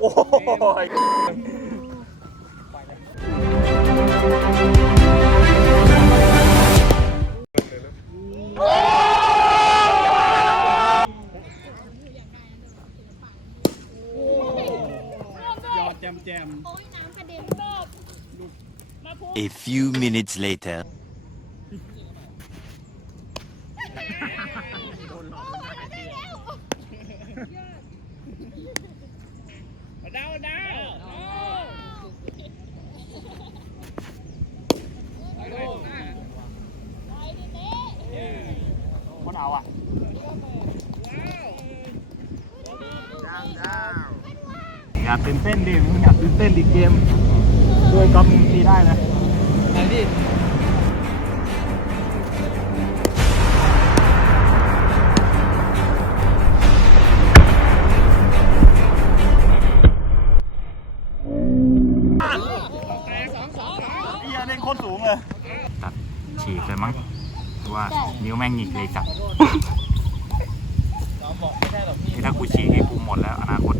โอ้ยยอดแจมแจมโอ้ยน้ำกระเด็นรอบมาพูด A few minutes later. ดาวดาว มันเอาอะอย่าตื่นเต้นดิมึงอย่าตื่นเต้นดิเกมด้วยกอล์ฟมึงตีได้นะไหนดิเฮียเล่นโคตรสูงเลยตัดฉีกเลยมั้งเพราะ ว่านิ้วแม่งหงิกเลยจับนี่ถ้ากูฉีกนี่กูหมดแล้วอนาคต